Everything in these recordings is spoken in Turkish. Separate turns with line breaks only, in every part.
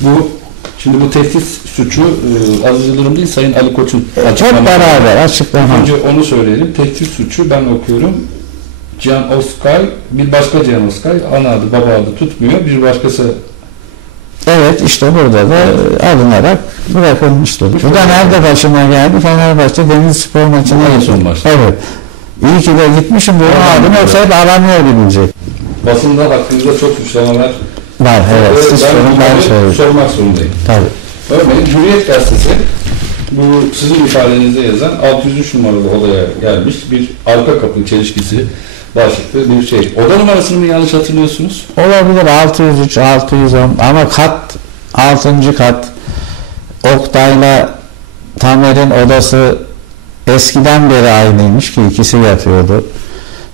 Bu şimdi bu tehdit suçu e, Aziz Yıldırım değil Sayın Ali Koç'un
Hep
açıklaması.
beraber açıklama.
Önce onu söyleyelim. Tehdit suçu ben okuyorum. Cihan Oskay, bir başka Cihan Oskay, ana adı baba adı tutmuyor. Bir başkası
Evet işte burada da e, alınarak bırakılmıştır. Bu da nerede başıma geldi? Fenerbahçe Deniz Spor maçına
son maçta.
Evet. İyi ki de gitmişim. Aldım
be.
yoksa hep aranıyor bilinecek.
basında hakkınızda çok suçlamalar.
Var evet.
Ve
Siz sorun ben söyleyeyim.
sormak zorundayım.
Tabii.
Örneğin Hürriyet Gazetesi bu sizin ifadenizde yazan 603 numaralı odaya gelmiş bir arka kapı çelişkisi başlıklı bir şey. Oda numarasını mı yanlış hatırlıyorsunuz?
Olabilir 603, 610 ama kat 6. kat Oktay'la Tamer'in odası eskiden beri aynıymış ki ikisi yatıyordu.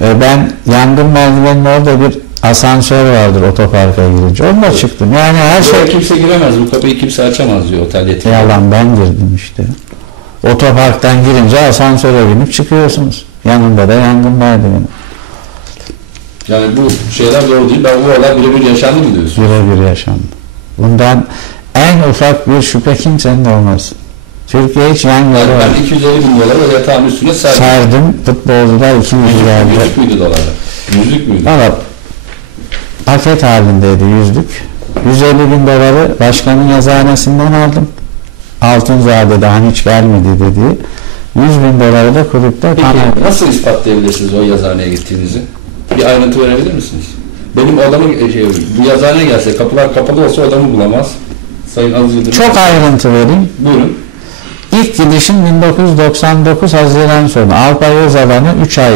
E, ben yangın merdivenin orada bir asansör vardır otoparka girince. Onunla çıktım. Yani her şey
Buraya kimse giremez, bu kapıyı kimse açamaz diyor otel yetkili.
yalan ben girdim işte. Otoparktan girince asansöre binip çıkıyorsunuz. Yanında da yangın merdiveni.
Yani bu şeyler doğru değil. Ben bu olay birebir yaşandı mı diyorsun?
birebir yaşandı. Bundan en ufak bir şüphe kimsenin olmaz. Türkiye hiç yan
Yani ben 250 bin doları yatağın üstüne serdim.
Serdim futbolcular 200 geldi.
Yüzlük müydü doları? Yüzlük müydü?
Valla paket halindeydi yüzlük. 150 bin doları başkanın yazıhanesinden aldım. Altunzade'den hani hiç gelmedi dediği. 100 bin doları da kulüpte
Peki nasıl ispatlayabilirsiniz o yazıhaneye gittiğinizi? Bir ayrıntı verebilir misiniz? Benim odamı, e, şey, bu yazıhaneye gelse, kapılar kapalı olsa odamı bulamaz. Sayın Aziz Yıldırım.
Çok ayrıntı vereyim.
Buyurun.
İlk gidişim 1999 Haziran sonu. Alpay Özalan'ı 3 ay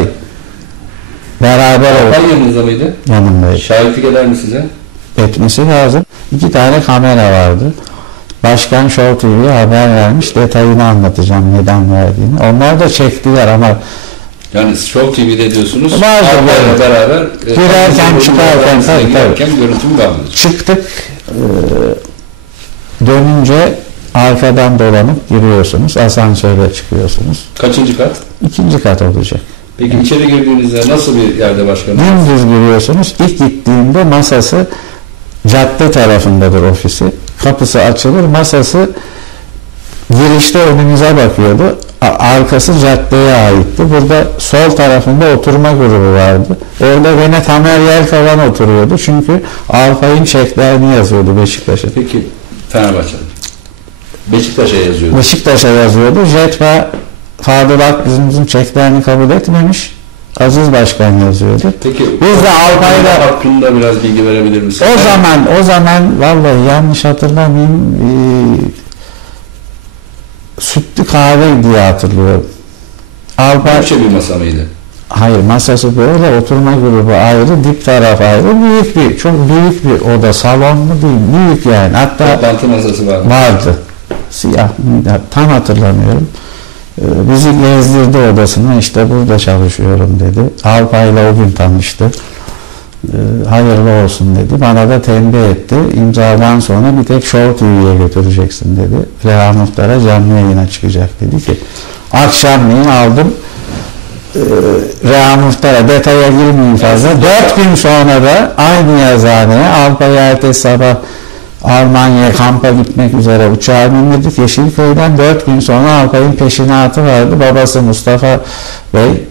beraber olduk
Ben yanınızda mıydı?
yanımdaydı.
Şahitlik eder mi size?
etmesi lazım. İki tane kamera vardı. Başkan Show TV'ye haber vermiş. Detayını anlatacağım neden verdiğini. Onlar da çektiler ama
Yani Show TV'de diyorsunuz.
Böyle.
beraber. e,
Girerken,
Yıldırım'la
çıkarken, tabii,
girerken görüntümü kaldı.
çıktık. Ee, dönünce arkadan dolanıp giriyorsunuz. Asansöre çıkıyorsunuz.
Kaçıncı kat?
İkinci kat olacak.
Peki içeri girdiğinizde nasıl bir yerde başkanım?
Dümdüz giriyorsunuz. İlk gittiğimde masası cadde tarafındadır ofisi. Kapısı açılır. Masası girişte önümüze bakıyordu. Arkası caddeye aitti. Burada sol tarafında oturma grubu vardı. Orada gene Tamer Yelkavan oturuyordu. Çünkü Alpay'ın çeklerini yazıyordu Beşiktaş'a.
Peki Fenerbahçe. Beşiktaş'a yazıyor.
Beşiktaş'a yazıyordu. Jet ve Fadıl Akbiz'in bizim çeklerini kabul etmemiş. Aziz Başkan yazıyordu.
Peki
Biz de Alpay'la
hakkında biraz bilgi verebilir misin?
O zaman o zaman vallahi yanlış hatırlamayayım e, sütlü kahve diye hatırlıyorum. Alpay
Türkçe bir masa mıydı?
hayır masası böyle oturma grubu ayrı dip taraf ayrı büyük bir çok büyük bir oda salon mu değil büyük yani hatta
Toplantı masası var mı?
vardı siyah tam hatırlamıyorum. E, Bizi gezdirdi odasına işte burada çalışıyorum dedi. Alpay'la o gün tanıştı. E, hayırlı olsun dedi. Bana da tembih etti. İmzadan sonra bir tek Show TV'ye götüreceksin dedi. Reha Muhtar'a canlı yayına çıkacak dedi ki. Akşamleyin aldım. E, Reha Muhtar'a detaya girmeyeyim fazla. Dört gün sonra da aynı yazıhaneye Alpay'ı ertesi sabah Almanya'ya kampa gitmek üzere uçağa bindirdik. Yeşilköy'den dört gün sonra Alpay'ın peşinatı vardı. Babası Mustafa Bey,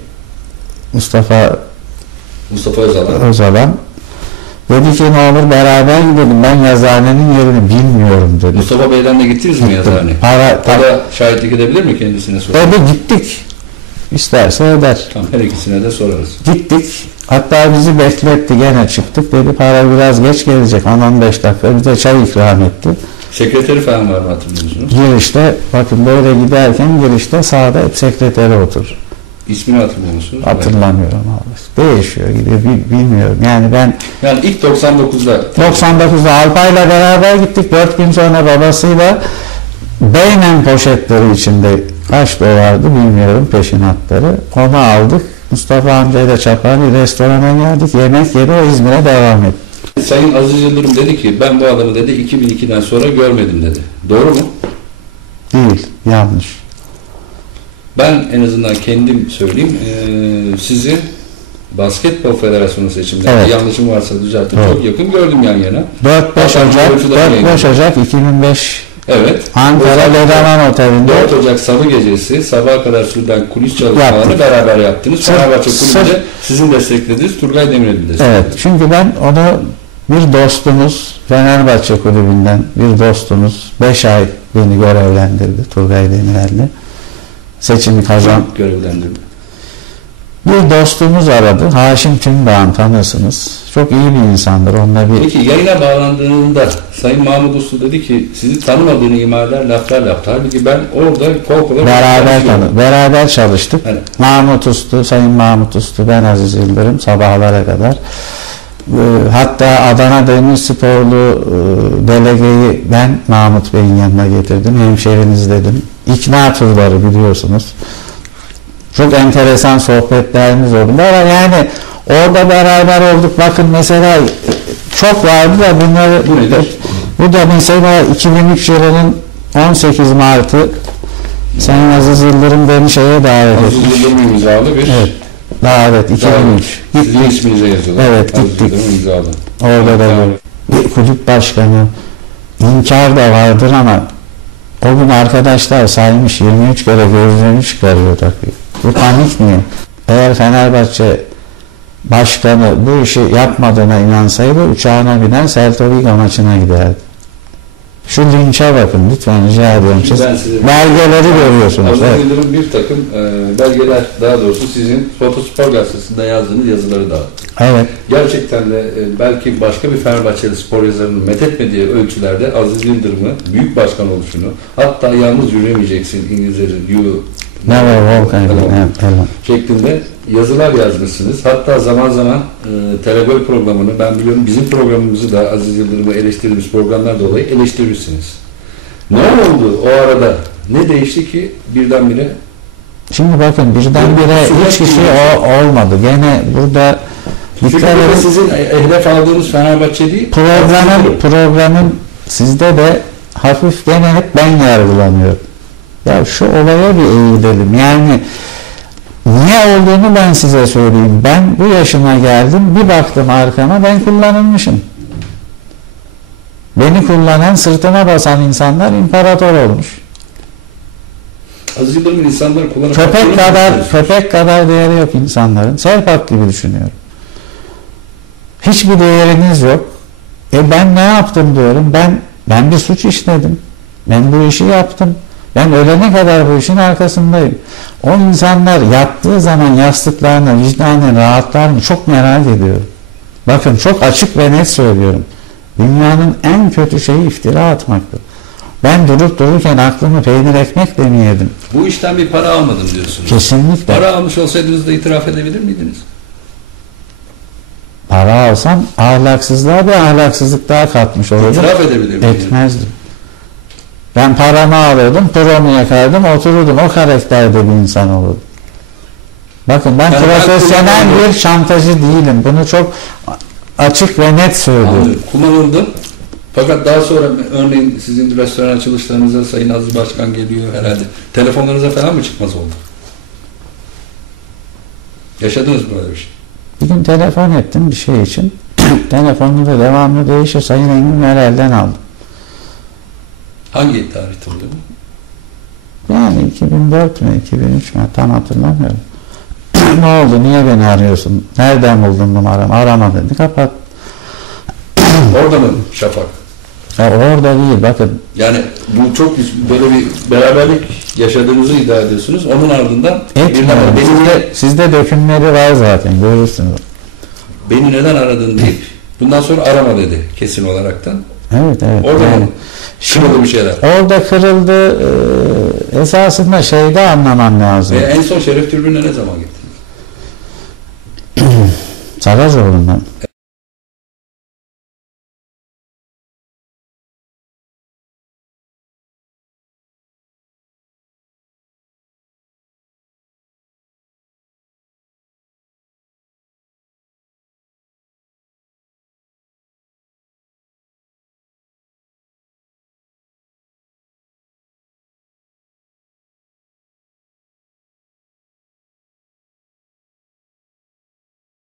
Mustafa
Mustafa Özalan.
Özalan dedi ki ne olur beraber gidelim. Ben yazıhanenin yerini bilmiyorum dedi.
Mustafa Bey'den de gittiniz mi yazıhaneye?
Para,
O da şahitlik edebilir mi kendisine sor?
Tabii gittik. İsterse eder.
Tamam her ikisine de sorarız.
Gittik. Hatta bizi bekletti gene çıktık. Dedi para biraz geç gelecek 10-15 dakika. Bize çay ikram etti.
Sekreteri falan var mı hatırlıyorsunuz?
Girişte bakın böyle giderken girişte sağda hep sekreteri oturur.
İsmini hatırlıyor musunuz?
Hatırlamıyorum abi. Değişiyor gidiyor bil- bilmiyorum. Yani ben
Yani ilk 99'da
99'da Alpay'la beraber gittik. 4 gün sonra babasıyla Beymen poşetleri içinde kaç dolardı bilmiyorum peşinatları. Onu aldık. Mustafa amcayla Çapani restorana geldik. Yemek yedi o İzmir'e devam etti.
Sayın Aziz Yıldırım dedi ki ben bu adamı dedi 2002'den sonra görmedim dedi. Doğru mu?
Değil. Yanlış.
Ben en azından kendim söyleyeyim. eee, sizi Basketbol Federasyonu seçimleri
Evet.
yanlışım varsa düzeltin.
Evet.
Çok yakın gördüm yan yana.
4-5
Hatta
Ocak,
görüntüler
4-5 Ocak 2005
Evet.
Ankara Ledaman Oteli'nde
4 Ocak Salı gecesi sabaha kadar süren kulis çalışmalarını
Yaptık.
beraber yaptınız.
Sırf-
Fenerbahçe kulübünde sizin desteklediğiniz Turgay Demirel'i desteklediniz.
Evet, çünkü ben onu bir dostumuz Fenerbahçe kulübünden bir dostumuz 5 ay beni görevlendirdi Turgay Demirel'le. Seçimi kazan.
Görevlendirdi.
Bir dostumuz aradı. Haşim Tündağ'ın tanırsınız. Çok iyi bir insandır. Onunla bir
Peki yayına bağlandığında Sayın Mahmut Uslu dedi ki sizi tanımadığını ima eder laflar yaptı. Halbuki ben orada korkuda
beraber tanı, beraber çalıştık.
Evet.
Mahmut Ustu, Sayın Mahmut Ustu, ben Aziz Yıldırım sabahlara kadar. Ee, Hatta Adana Demirsporlu e, delegeyi ben Mahmut Bey'in yanına getirdim. Hemşeriniz dedim. İkna turları biliyorsunuz. Çok enteresan sohbetlerimiz oldu. Ama yani orada beraber olduk. Bakın mesela çok vardı da bunları
Bu nedir?
bu da mesela 2003 yılının 18 Mart'ı Sayın Aziz Yıldırım beni şeye davet
Aziz
etmiş.
Yıldırım imzalı bir
Evet. Davet 2003.
Sizin isminize yazıyorlar.
Evet,
Aziz
gittik.
İmzalı.
Orada da bir kulüp başkanı inkar da vardır ama o gün arkadaşlar saymış 23 kere gözlüğünü çıkarıyor takıyor. Bu panik niye? Eğer Fenerbahçe başkanı bu işi yapmadığına inansaydı uçağına biner Celta Vigo maçına giderdi. Şu linçe bakın lütfen rica ediyorum. Siz belgeleri görüyorsunuz. Evet.
Yıldırım bir takım e, belgeler daha doğrusu sizin Fotospor gazetesinde yazdığınız yazıları da
evet.
Gerçekten de e, belki başka bir Fenerbahçeli spor yazarının methetmediği ölçülerde Aziz Yıldırım'ı büyük başkan oluşunu hatta yalnız yürümeyeceksin İngilizce you
Never walk alone.
Şeklinde yazılar yazmışsınız. Hatta zaman zaman e, Telegol programını ben biliyorum bizim programımızı da Aziz Yıldırım'ı eleştirdiğimiz programlar dolayı eleştirirsiniz. Ne oldu o arada? Ne değişti ki birdenbire
Şimdi bakın birdenbire kişi
yani.
o, olmadı. Gene burada dikkat edin
sizin hedef aldığınız Fenerbahçe değil.
Programın, programın sizde de hafif gene hep ben yargılanıyorum. Ya şu olaya bir eğilelim. Yani ne olduğunu ben size söyleyeyim. Ben bu yaşıma geldim bir baktım arkama ben kullanılmışım. Beni kullanan sırtıma basan insanlar imparator olmuş.
Aziz Yıldırım'ın insanları kullanıp
Köpek kadar köpek kadar değeri yok insanların. Serpak gibi düşünüyorum. Hiçbir değeriniz yok. E ben ne yaptım diyorum. Ben ben bir suç işledim. Ben bu işi yaptım. Ben ölene kadar bu işin arkasındayım. O insanlar yattığı zaman yastıklarına vicdanen rahatlar mı? Çok merak ediyorum. Bakın çok açık ve net söylüyorum. Dünyanın en kötü şeyi iftira atmaktır. Ben durup dururken aklımı peynir ekmekle mi yedim?
Bu işten bir para almadım diyorsunuz.
Kesinlikle.
Para almış olsaydınız da itiraf edebilir miydiniz?
Para alsam ahlaksızlığa bir ahlaksızlık daha katmış olurdum.
İtiraf edebilir miydiniz?
Etmezdim. Ben paramı alırdım, promu yakardım, otururdum. O karakterde bir insan olurdum. Bakın ben
Yani ben
profesyonel
kullanıldım.
bir şantajı değilim. Bunu çok açık ve net söylüyorum.
Anladım. Kullanıldım. Fakat daha sonra örneğin sizin restoran açılışlarınıza Sayın Aziz Başkan geliyor herhalde. Telefonlarınıza falan mı çıkmaz oldu? Yaşadınız mı böyle bir şey?
Bir gün telefon ettim bir şey için. Telefonunu da devamlı değişir. Sayın Engin Merel'den aldım.
Hangi tarihte oluyor bu?
Yani 2004 mü 2003 mü tam hatırlamıyorum. ne oldu niye beni arıyorsun? Nereden buldun numaramı? Arama dedi kapat.
Orada mı Şafak?
Ya orada değil bakın
Yani bu çok böyle bir beraberlik yaşadığınızı iddia ediyorsunuz. Onun ardından
etmiyorum.
birden beni, niye,
Sizde, sizde dökümleri var zaten görürsünüz.
beni neden aradın deyip bundan sonra arama dedi kesin olaraktan.
Evet evet.
Orada
yani.
Kırıldı bir şeyler.
Orada kırıldı e, esasında şeyde anlamam lazım.
Ve en son Şeref Türbün'e ne zaman gittiniz?
Saracoğlu'ndan.